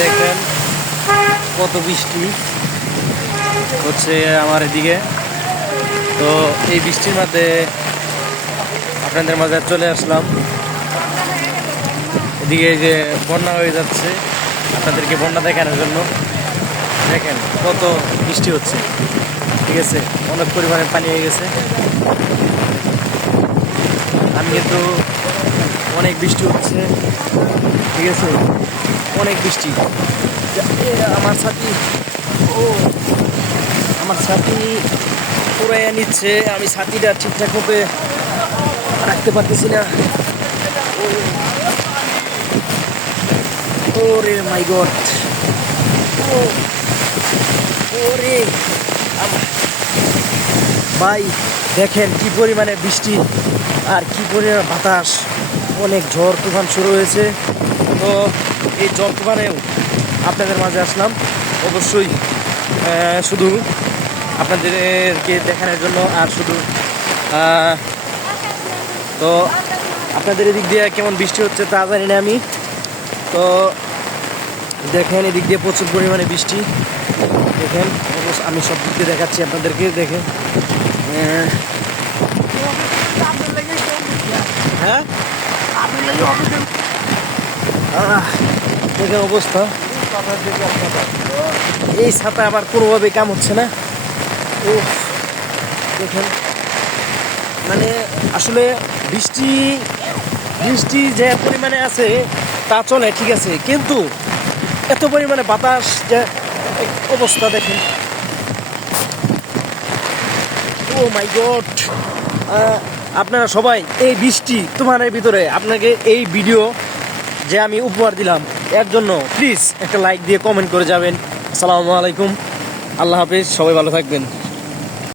দেখেন কত বৃষ্টি হচ্ছে আমার এদিকে। তো এই বৃষ্টির মধ্যে আপনাদের মাঝে চলে আসলাম। এদিকে যে বন্যা হয়ে যাচ্ছে, আপনাদেরকে বন্যা দেখানোর জন্য। দেখেন কত বৃষ্টি হচ্ছে, ঠিক আছে, অনেক পরিমাণে পানি হয়ে গেছে। আমি কিন্তু অনেক বৃষ্টি হচ্ছে, ঠিক আছে, অনেক বৃষ্টি। আমার ছাতি, ও আমার ছাতি পুরাইয়া নিচ্ছে, আমি ছাতিটা ঠিকঠাক মতো রাখতে পারতেছি না। ওরে মাই গড, ওরে ভাই, দেখেন কি পরিমাণে বৃষ্টি আর কি পরিমাণে বাতাস, অনেক ঝড় তুফান শুরু হয়েছে। তো এই ঝড় তুফানেও আপনাদের মাঝে আসলাম অবশ্যই শুধু আপনাদেরকে দেখানোর জন্য। আর শুধু তো আপনাদের এদিক দিয়ে কেমন বৃষ্টি হচ্ছে তা জানি না আমি। তো দেখেন এদিক দিয়ে প্রচুর পরিমাণে বৃষ্টি। দেখেন আমি সব দিক দিয়ে দেখাচ্ছি আপনাদেরকে। দেখেন হ্যাঁ, দেখেন অবস্থা। এই ছাতা আবার কোনোভাবে কাম হচ্ছে না। ও দেখেন, মানে আসলে বৃষ্টি বৃষ্টি যে পরিমাণে আছে তা চলে, ঠিক আছে, কিন্তু এত পরিমাণে বাতাস যে অবস্থা দেখেন। ও মাই গড, আপনারা সবাই এই বৃষ্টি তুফানের ভিতরে আপনাকে এই ভিডিও যে আমি উপহার দিলাম এর জন্য প্লিজ একটা লাইক দিয়ে কমেন্ট করে যাবেন। আসসালামু আলাইকুম, আল্লাহ হাফিজ, সবাই ভালো থাকবেন।